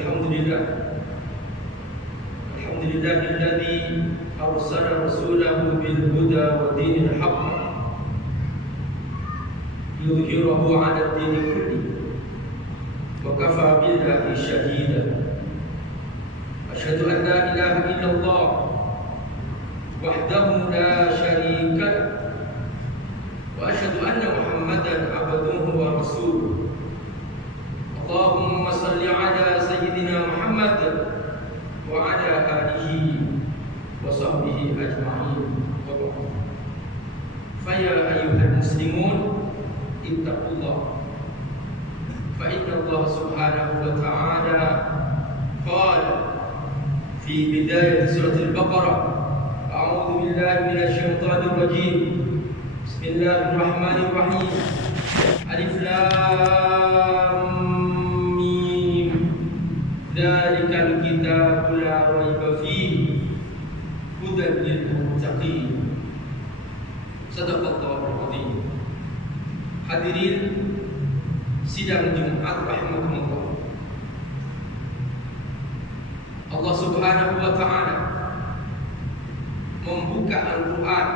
الحمد لله الذي أرسل رسوله بالهدى ودين الحق ليظهره على الدين كله وكفى بالله شهيدا. أشهد أن لا إله إلا الله وحده لا شريك له وأشهد أن محمدا عبده ورسوله. اللهم صل على سيدنا محمد وعلى آله وصحبه أجمعين وبعد. فيا أيها المسلمون اتقوا الله، فإن الله سبحانه وتعالى قال في بداية سورة البقرة: أعوذ بالله من الشيطان الرجيم، بسم الله الرحمن الرحيم، ألف لام ميم، ذلك الكتاب لا ريب فيه هدى للمتقين. Sadaqallahul Azim. Hadirin sidang Jumat rahimakumullah. Allah Subhanahu wa taala membuka Al-Qur'an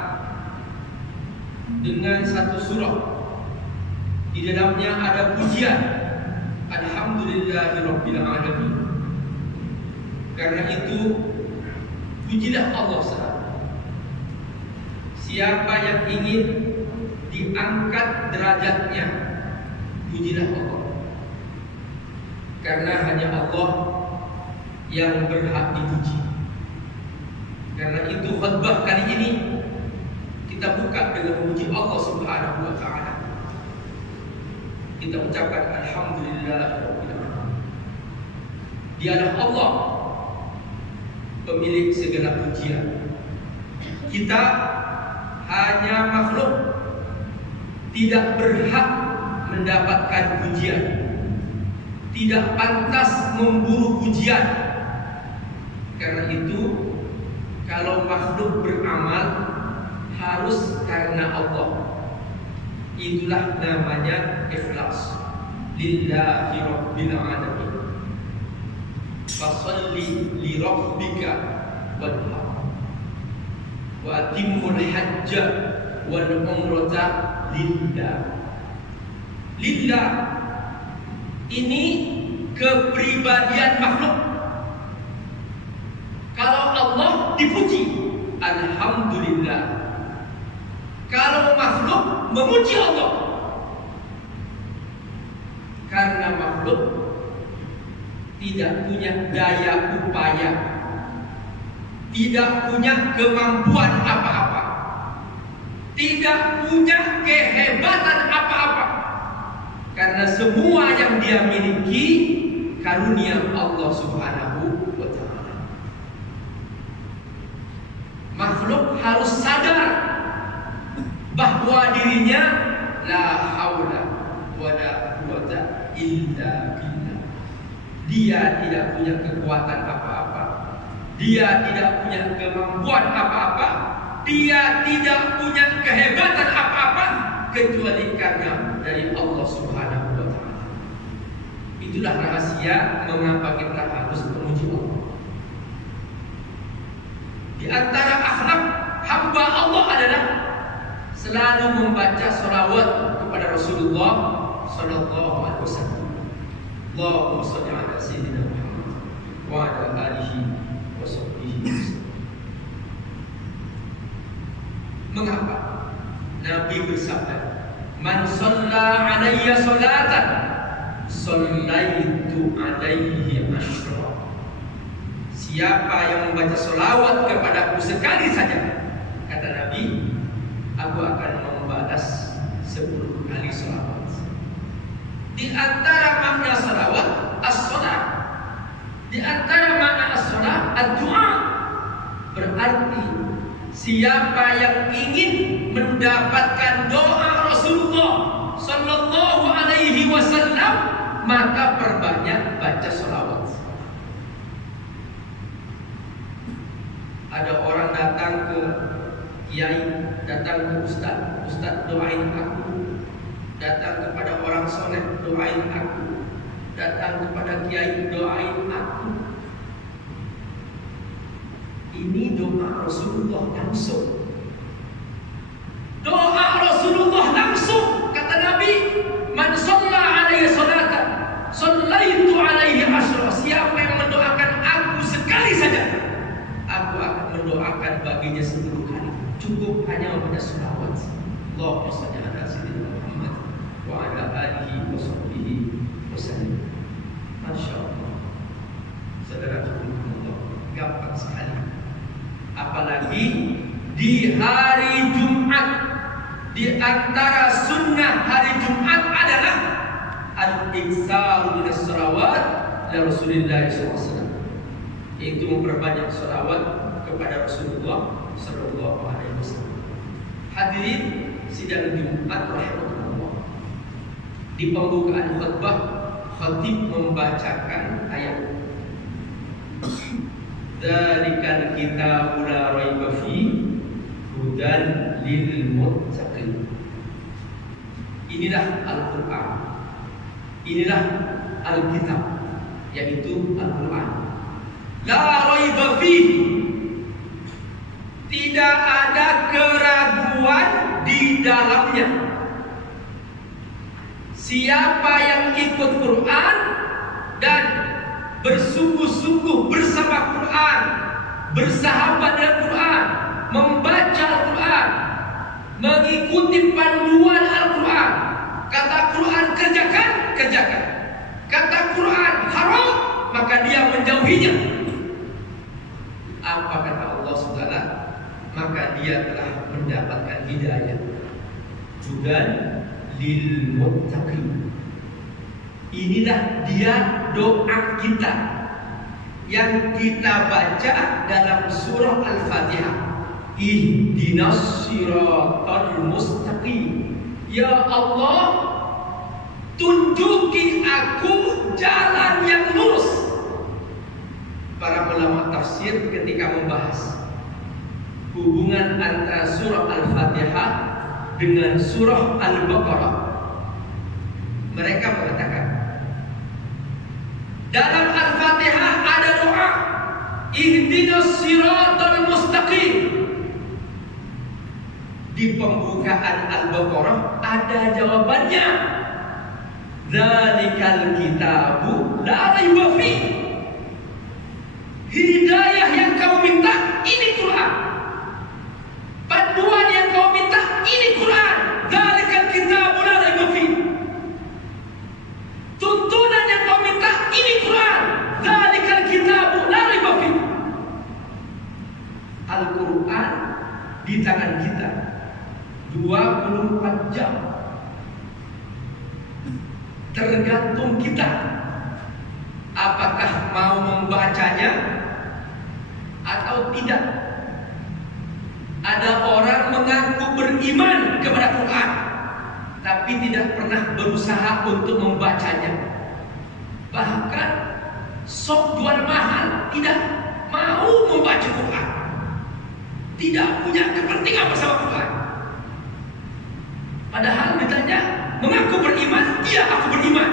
dengan satu surah. Di dalamnya ada pujian, Alhamdulillahirabbil alamin. Karena itu pujilah Allah SWT. Siapa yang ingin diangkat derajatnya, pujilah Allah. Karena hanya Allah yang berhak dipuji. Karena itu khutbah kali ini kita buka dengan memuji Allah Subhanahu wa taala. Kita ucapkan alhamdulillahirabbil alamin. Dialah Allah pemilik segala pujian. Kita hanya makhluk, tidak berhak mendapatkan pujian, tidak pantas memburu pujian. Karena itu kalau makhluk beramal harus karena Allah. Itulah namanya ikhlas. Lillahi rabbil alamin. Fasalli li rabbika wanhar wa atimmul hajja wal umrata lillah. Lillah ini kepribadian makhluk. Kalau Allah dipuji, alhamdulillah. Kalau makhluk memuji Allah, karena makhluk tidak punya daya upaya, tidak punya kemampuan apa-apa, tidak punya kehebatan apa-apa. Karena semua yang dia miliki karunia Allah Subhanahu wa taala. Makhluk harus sadar bahwa dirinya la haula wala quwata illa billah. Dia tidak punya kekuatan apa-apa, dia tidak punya kemampuan apa-apa, dia tidak punya kehebatan apa-apa kecuali karena dari Allah Subhanahu wa taala. Itulah rahasia mengapa kita harus memuji Allah. Di antara akhlak hamba Allah adalah selalu membaca sholawat kepada Rasulullah sallallahu alaihi wasallam. Allahumma shalli ala sayyidina Muhammad wa ala alihi wa sahbihi wasallam. Mengapa? Nabi bersabda, "Man shalla alayya sholatan, shallaitu alaihi asyra." Siapa yang membaca sholawat kepadaku sekali saja, kata Nabi, aku akan membalas 10 kali sholawat. Di antara makna sholawat as-sholat, di antara makna as-sholat ad-du'a. Berarti siapa yang ingin mendapatkan doa Rasulullah sallallahu alaihi wasallam, maka perbanyak baca sholawat. Ada orang datang ke kiai, datang ke ustaz, ustaz doain aku. Datang kepada orang soleh, doain aku. datang kepada kiai, doain aku. Ini doa Rasulullah langsung. Doa Rasulullah langsung, kata Nabi, man shalla alaihi salatan, shallaitu alaihi asyra. Siapa yang mendoakan aku sekali saja, aku akan mendoakan baginya 10 kali. Cukup hanya membaca selawat. Allahumma shalli ala sayyidina Muhammad wa ala alihi wa sahbihi wasallam. Masya Allah. Saudara-saudara, gampang sekali. Apalagi di hari Jumat, di antara sunnah hari Jumat adalah al-iktsaru minas shalawat ala Rasulillah SAW, yaitu memperbanyak shalawat kepada Rasulullah sallallahu alaihi wasallam. Hadirin sidang Jumat rahimahullah. Di pembukaan khutbah, khatib membacakan ayat Dzalikal kitabu la raiba fihi hudan lil muttaqin. Inilah Al-Qur'an. Inilah Alkitab, yaitu Al-Qur'an. La raiba fihi. Tidak ada keraguan di dalamnya. Siapa yang ikut Quran dan bersungguh-sungguh bersama Quran, bersahabat dengan Quran, membaca Al-Quran, mengikuti panduan Al-Quran. Kata Quran kerjakan, kerjakan. Kata Quran haram, maka dia menjauhinya. Apa kata Allah SWT? Maka dia telah mendapatkan hidayah. Hudan lil muttaqin. Inilah dia doa kita yang kita baca dalam surah Al-Fatihah. Ihdinas siratal mustaqim. Ya Allah, tunjuki aku jalan yang lurus. Para ulama tafsir ketika membahas hubungan antara surah Al-Fatihah dengan surah Al-Baqarah, mereka mengatakan dalam Al-Fatihah ada doa ihdinas siratal mustaqim. Di pembukaan Al-Baqarah ada jawabannya. Dzalikal kitabu la raiba fihi. Hidayah yang kau minta ini Quran. Panduan yang kau minta ini Quran. Dzalikal kitabu la raiba fihi. Tuntunan yang kau minta ini Quran. Dzalikal kitabu la raiba fihi. Al-Quran di tangan kita 24 jam. Tergantung kita apakah mau membacanya atau tidak. Ada orang mengaku beriman kepada Quran, tapi tidak pernah berusaha untuk membacanya. Bahkan sok jual mahal, tidak mau membaca Quran, tidak punya kepentingan bersama Quran. Padahal ditanya, mengaku beriman, iya aku beriman.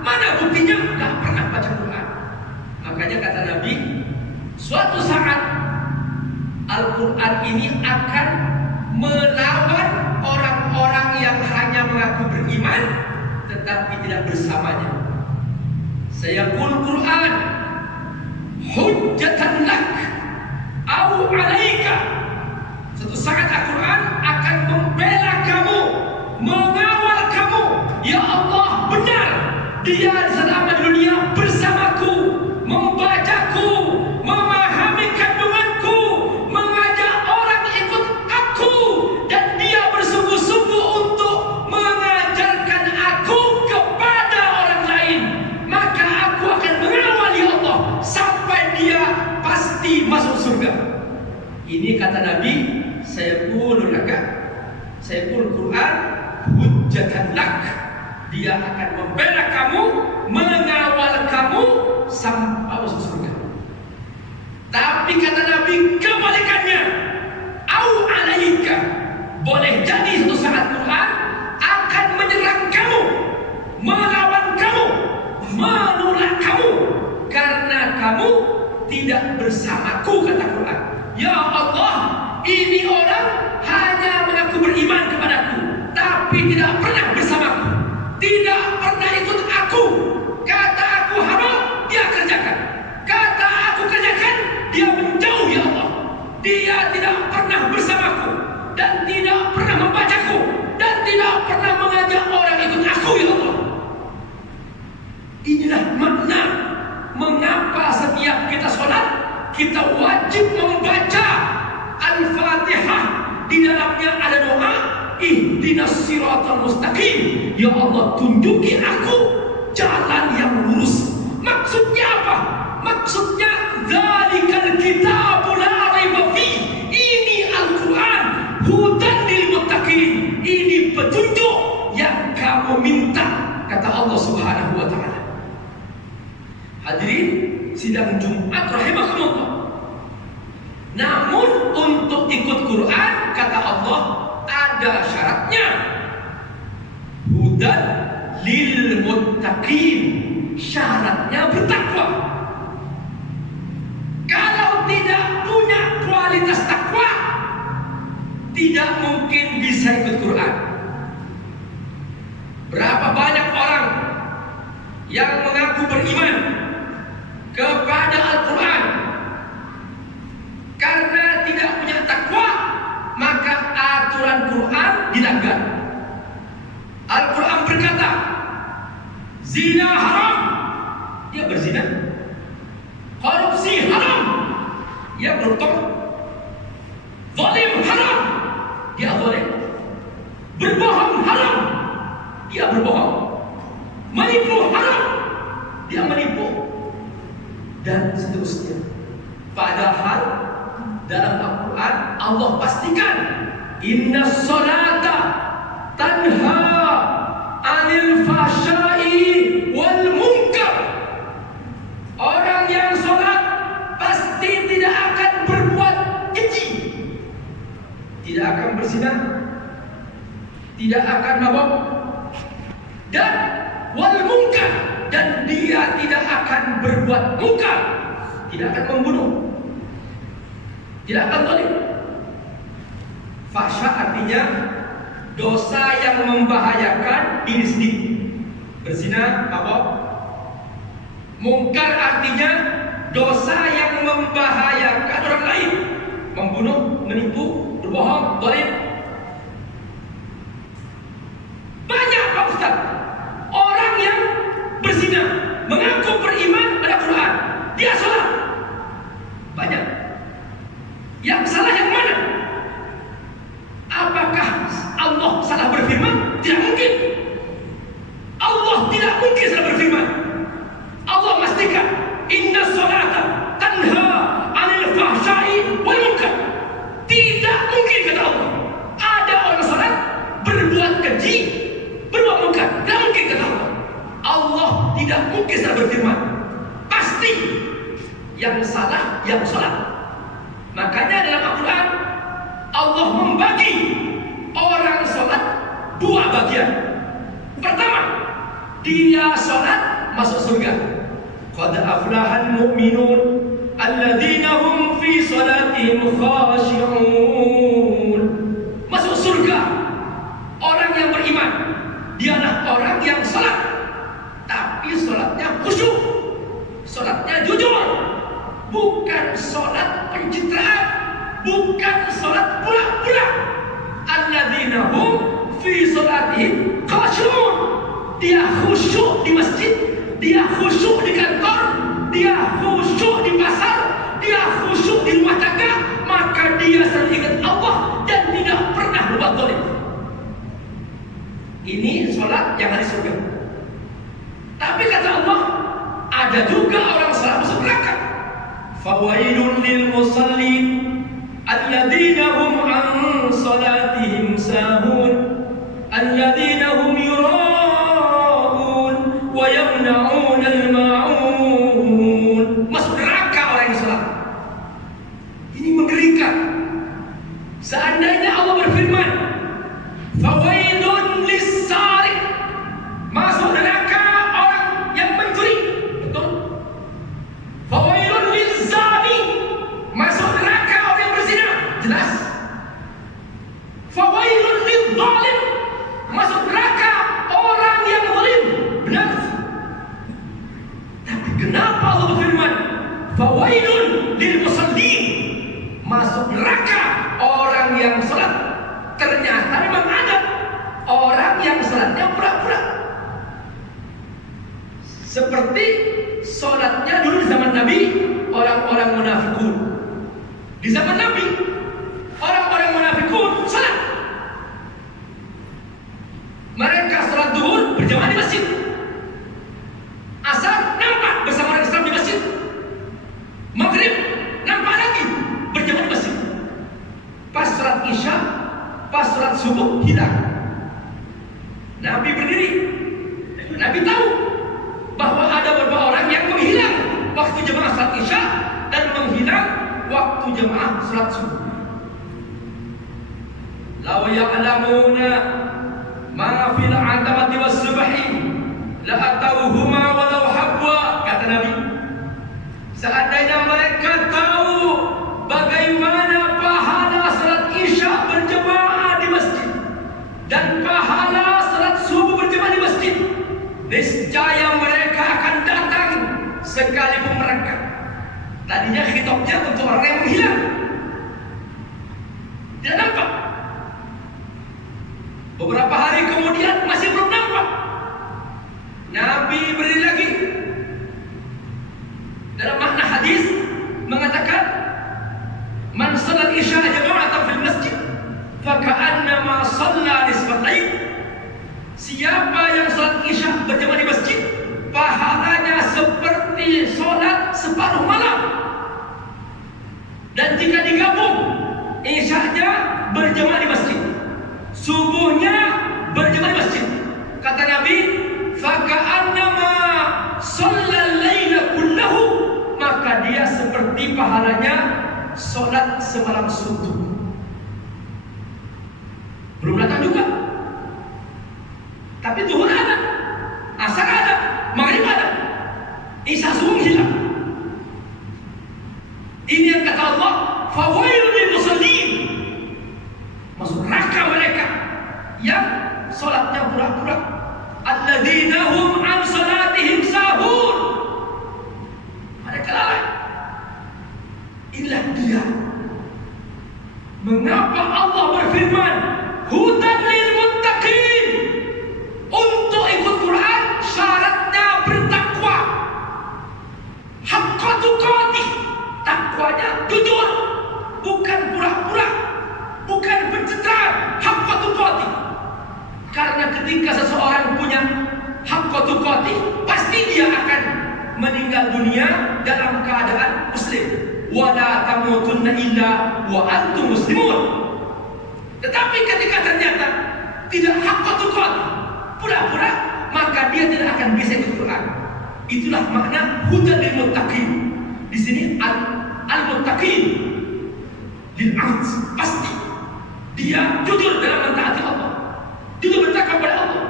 Mana buktinya? Tidak pernah baca Quran. Makanya kata Nabi, suatu saat Al-Quran ini akan melawan orang-orang yang hanya mengaku beriman tetapi tidak bersamanya. Sayaqul Quran hujjatan lak au alaika. Suatu saat Al-Quran akan membela kamu, mengawal kamu. Ya Allah, benar dia selama di dunia bersamaku, membacaku, memahami kandunganku, mengajak orang ikut aku, dan dia bersungguh-sungguh untuk mengajarkan aku kepada orang lain. Maka aku akan mengawal ya Allah sampai dia pasti masuk surga. Ini kata Nabi, sayaqulu laka, sayaqul Quran hujjatan lak. Dia akan membela kamu, mengawal kamu sampai masuk surga. Tapi kata Nabi kebalikannya, au alaika. Boleh jadi suatu saat Quran akan menyerang kamu, melawan kamu, tidak bersamaku, kata Quran. Ya Allah, ini orang hanya mengaku beriman kepadaku, tapi tidak pernah bersamaku, tidak pernah ikut aku. Kata aku haram, dia kerjakan. Kata aku kerjakan, dia menjauh, ya Allah. Dia tidak pernah bersamaku, dan tidak pernah membacaku, dan tidak pernah mengajak orang ikut aku, ya Allah. Inilah makna mengapa setiap kita sholat, kita wajib membaca Al-Fatihah. Di dalamnya ada doa, ihdinas siratal mustaqim. Ya Allah, tunjuki aku jalan yang lurus. Maksudnya apa? Maksudnya dzalikal kitabul la raiba fi. Ini Al-Quran, hudan lil muttaqin. Ini petunjuk yang kamu minta, kata Allah Subhanahu wa taala. Hadirin sidang Jumat rahimakumullah. Namun untuk ikut Quran, kata Allah, ada syaratnya. Hudan lil muttaqin. Syaratnya bertakwa. Kalau tidak punya kualitas takwa, tidak mungkin bisa ikut Quran. Berapa banyak orang yang mengaku beriman kepada Al-Quran, karena tidak punya takwa, maka aturan Quran dilanggar. Al-Quran berkata, zina haram, dia berzina. Korupsi haram, dia berkorupsi. Zalim haram, dia zalim. Berbohong haram, dia berbohong. Menipu haram, dia menipu, dan seterusnya. Padahal dalam Al-Quran Allah pastikan, inna sholata tanha anil fahsya'i wal munkar. Orang yang sholat pasti tidak akan berbuat keji, tidak akan berzina, tidak akan mabuk, dan wal munkar, dan dia tidak akan berbuat munkar, tidak akan membunuh, tidak akan zalim. Fahsya artinya dosa yang membahayakan diri sendiri. Berzina, mabuk. Munkar artinya dosa yang membahayakan orang lain. Membunuh, menipu, berbohong, zalim. Banyak Pak Ustaz orang yang berzina, mengaku beriman pada Quran, dia salah. Banyak. Yang salah yang mana? Apakah Allah salah berfirman? Tidak mungkin. Allah tidak mungkin salah berfirman. Allah pastikan, inna sholata tanha anil fahsya'i wal munkar. Tidak mungkin, kata Allah, ada orang salat berbuat keji, berbuat munkar. Tidak mungkin, kata Allah. Allah tidak mungkin salah berfirman. Pasti yang salah yang salat. Makanya dalam Al-Quran Allah membagi orang sholat dua bagian. Pertama, dia sholat masuk surga. Qad aflahal mu'minun alladzina hum fi sholatihim khashi'un. Masuk surga orang yang beriman. Dialah orang yang sholat, tapi sholatnya khusyuk, sholatnya jujur, bukan sholat pencitraan, bukan sholat pura-pura. Alladzina hum fi sholatihim khashi'un. Dia khusyuk di masjid, dia khusyuk di kantor, dia khusyuk di pasar, dia khusyuk di rumah tangga, maka dia selalu ingat Allah dan tidak pernah berbuat zalim. Ini sholat yang ada di surga. Tapi kata Allah, ada juga orang salat masuk neraka. Fawailun lil musallin alladzina hum an salatihim sahun alladzina hum yura'un wa yamna'un al-ma'un. Masuk neraka orang yang salat. Ini mengerikan. Seandainya Allah berfirman, fawailun lis-sariq, masuk neraka orang yang mencuri, betul? Fawailun liz-zani, Fawailun lil musallin, masuk neraka orang yang salat. Ternyata memang ada orang yang salatnya pura-pura. Seperti salatnya dulu di zaman Nabi orang-orang munafikun. Di zaman Nabi orang-orang munafikun salat. Mereka salat zuhur berjamaah di masjid. Asar nampak bersama orang Islam di masjid. Maghrib nampak lagi berjamaah di masjid. Pas salat Isya, pas salat subuh hilang. Nabi berdiri. Nabi tahu bahwa ada beberapa orang yang menghilang waktu jemaah salat Isya dan menghilang waktu jemaah salat subuh. Law ya'lamuna ma fil 'atamati was subhi la atauhuma walau habwa, kata Nabi. Seandainya mereka tahu bagaimana pahala salat Isya berjemaah di masjid dan pahala salat subuh berjemaah di masjid, niscaya mereka akan datang sekalipun mereka. Tadinya khitabnya untuk orang yang menghilang, tidak nampak. Beberapa hari kemudian masih belum nampak. Nabi berdiri lagi. Dalam makna hadis mengatakan, man salat isya jama'atan fil masjid faka'annama shalla nisfal lail. Siapa yang salat isya berjamaah di masjid, pahalanya seperti salat separuh malam. Dan jika digabung, isyanya berjamaah di masjid, subuhnya berjamaah di masjid, kata Nabi, faka'annama shallal laila kullahu, maka dia seperti pahalanya salat semalam suntuk. Belum datang juga, tapi zuhur ada, asar ada, maghrib ada, isya subuh hilang. Ini yang kata Allah, fawailun lil musallin, masuk neraka mereka yang salatnya pura-pura. Alladzina hum an salatihim sahun, mereka lalai. Inilah dia mengapa Allah berfirman hudan lil muttaqin. Untuk ikut Quran syaratnya bertakwa, haqqa tuqatih, takwanya jujur, bukan pura-pura, bukan pencitraan, haqqa tuqatih. Karena ketika seseorang punya haqqa tuqatih, pasti dia akan meninggal dunia dalam keadaan muslim. Wala tamutunna illa wa antum muslimun. Tetapi ketika ternyata tidak haqqa tuqatih, pura-pura, maka dia tidak akan bisa ikut Quran. Itulah makna hudan lil muttaqin. Di sini al-muttaqin lil ahd, pasti dia jujur dalam mentaati Allah, jujur bertakwa kepada Allah.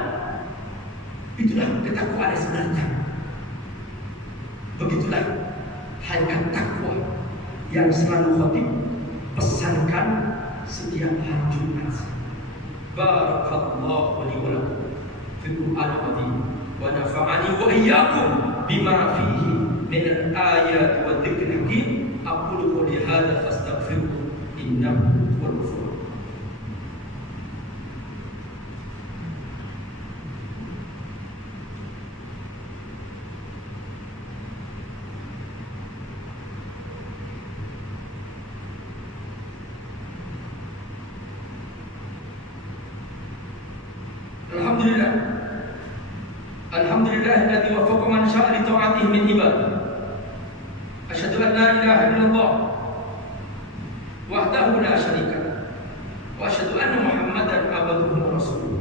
Itulah ketakwaan yang sebenarnya. Begitulah hakikat takwa yang selalu khatib pesankan setiap hari Jumat. Barakallahu li wa lakum fil Qur'anil azim wa nafa'ani wa iyyakum bima fihi min al-ayat wa dzikril hakim. Aqulu qawli hadza fastaghfiruhu innahu huwal ghafur. Alhamdulillah, alhamdulillahilladzi waffaqa man syaa'a li ta'atihi min ibadihi. Asyhadu an la ilaha illallah wahdahu la syarika lah, wa asyhadu anna Muhammadan abduhu wa rasuluh.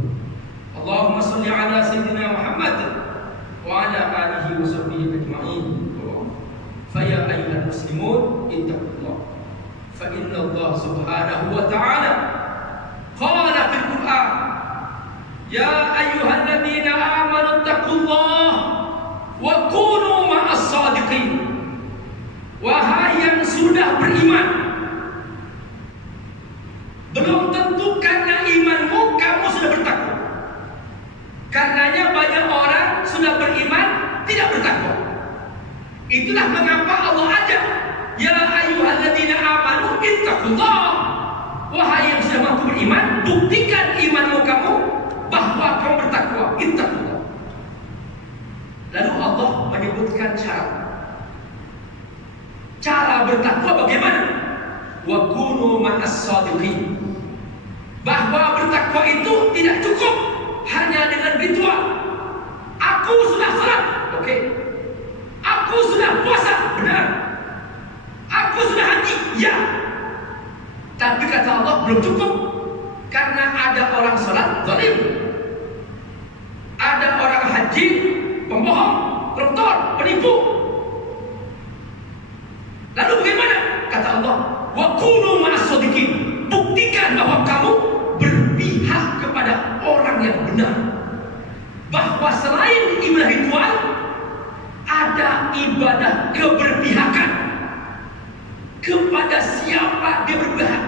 Allahumma shalli ala sayyidina Muhammad wa ala alihi wa sahbihi ajma'in. Fa ya ayyuhal muslimun ittaqullah, fa inna Allah subhanahu wa ta'ala qala fil Qur'an, ya ayyuhalladzina amanu taqullaha wa kunu ma'as shadiqin. Wahai yang sudah beriman, belum tentu karena imanmu kamu sudah bertakwa. Karenanya banyak orang sudah beriman tidak bertakwa. Itulah mengapa Allah ajak ittaqullah. Wahai yang sudah mampu beriman, buktikan imanmu kamu bahwa kamu bertakwa. Ittaqullah. Lalu Allah menyebutkan cara bertakwa bagaimana? Wa kunu ma'as shadiqin. Bahwa bertakwa itu tidak cukup hanya dengan ritual. Aku sudah salat, oke. Aku sudah puasa, benar. Aku sudah haji, ya. Tapi kata Allah belum cukup, karena ada orang salat zalim, ada orang haji pembohong, koruptor, penipu. Lalu bagaimana? Kata Allah, wa kunu ma'as shadiqin. Buktikan bahwa kamu berpihak kepada orang yang benar. Bahwa selain ibadah ritual, ada ibadah keberpihakan. Kepada siapa dia berpihak?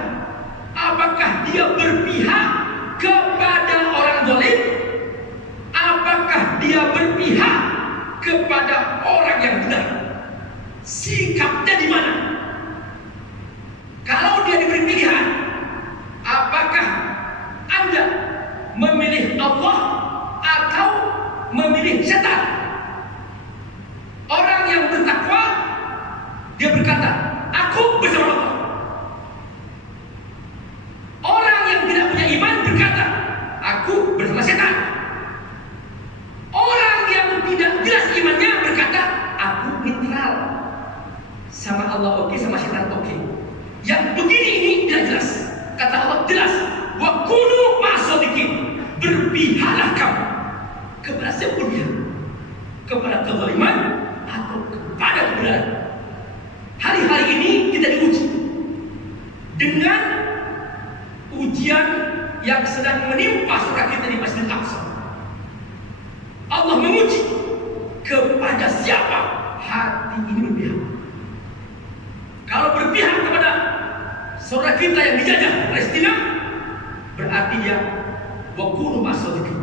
Apakah dia berpihak kepada orang zalim? Apakah dia berpihak kepada orang yang benar? Sikapnya di mana? Kalau dia diberi pilihan, apakah Anda memilih Allah atau memilih setan? Orang yang bertakwa, dia berkata, aku bersama Allah. Orang yang tidak punya iman berkata, aku bersama setan. Orang yang tidak jelas imannya berkata, aku netral. Sama Allah oke, sama setan oke. Yang begini ini tidak jelas. Kata Allah jelas, wa kunu ma'as shadiqin. Berpihaklah kamu kepada siapa berpihak? Kepada kezaliman atau kepada kebenaran? Hari-hari ini kita diuji dengan ujian yang sedang menimpa saudara kita di Masjidil Aqsa. Allah menguji kepada siapa hati ini berpihak. Kalau berpihak kepada saudara kita yang dijajah Palestina, berarti dia wa kunu ma'as shadiqin.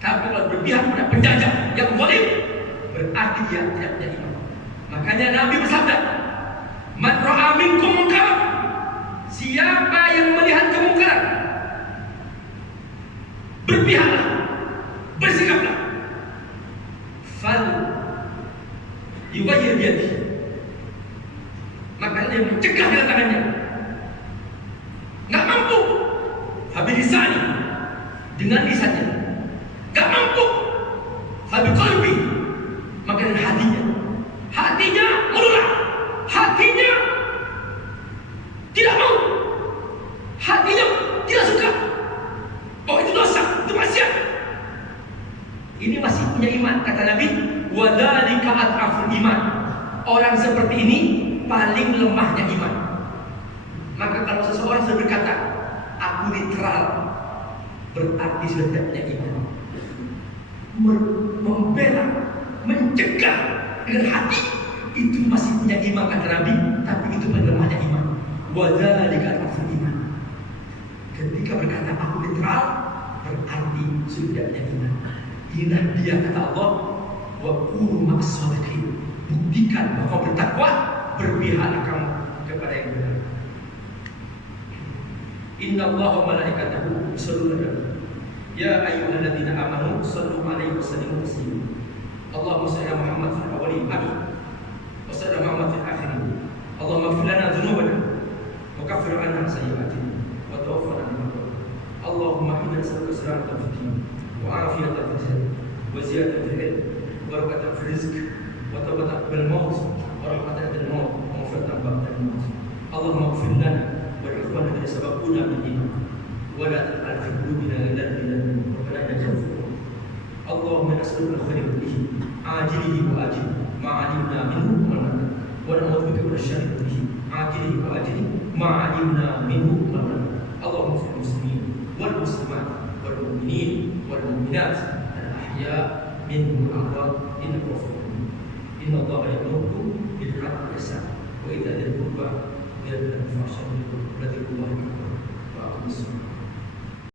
Tapi kalau berpihak kepada penjajah yang zalim, berarti dia tidak punya iman. Makanya Nabi bersabda, man ra'a minkum munkaran, siapa yang melihat kemungkaran, berpihaklah, bersikaplah. Fal yughayir biyadihi, maka dia mencegah dengan tangannya. Nggak mampu, habilisani, dengan lisannya. Nggak mampu, habiqalbi, maka dengan hatinya. Hatinya menolak, hatinya tidak mau, hatinya tidak suka. Oh itu dosa, itu maksiat. Ini masih punya iman, kata Nabi. Wadzalika ad'aful iman. Orang seperti ini paling lemahnya iman. Maka kalau seseorang sudah berkata, aku netral, berarti sudah tidak punya iman. Membela, mencegah dengan hati, itu masih punya iman, kata Nabi. Tapi itu paling lemahnya iman. Wadzalika ad'aful iman. Ketika berkata aku netral, berarti sudah punya iman. Inilah dia, kata Allah, wa kunu ma'as shadiqin. Buktikan bahwa bertakwa, berpihaklah kamu kepada yang benar. Innallaha wa malaikatahu yusholluna 'alan ya ayyuhalladzina amanu shallu 'alaihi wa sallimu taslima. Allahumma shalli 'ala Muhammad fil awwalin amin wa salli 'ala Muhammad fil akhirin. Allahumma ighfir lana dhunubana wa kaffir 'anna sayyi'atina wa tawaffana ma'al abrar. Allahumma inna nas'aluka salamatan fid din wa 'afiyatan fil jasad wa ziyadatan fil 'ilm wa barakatan fil rizq wa tawbatan bil maut wa rahmatan fil maut wa maghfiratan ba'da al-maut. Allahumma ighfir lana wa li'ikhwanina alladhina sabaquna bil iman wa la taj'al fi qulubina ghillan lil ladzina rabbana innaka ra'ufur rahim. Allahumma nas'aluka al-khayra kullihi ajilihi wa ajilihi ma 'alimna minhu wa ma lam na'lam wa na'udzu bika min asy-syarri kullihi ajilihi wa ajilihi ma 'alimna minhu wa ma lam na'lam. Allahumma ighfir lil muslimin wal muslimat wal mu'minin wal mu'minat al-ahya' minhum wal amwat innaka ghafurur rahim. Inna Allaha ya'muru bil 'adli wal ihsan wa ita'i dzil qurba wa yanha 'anil fahsya'i wal munkari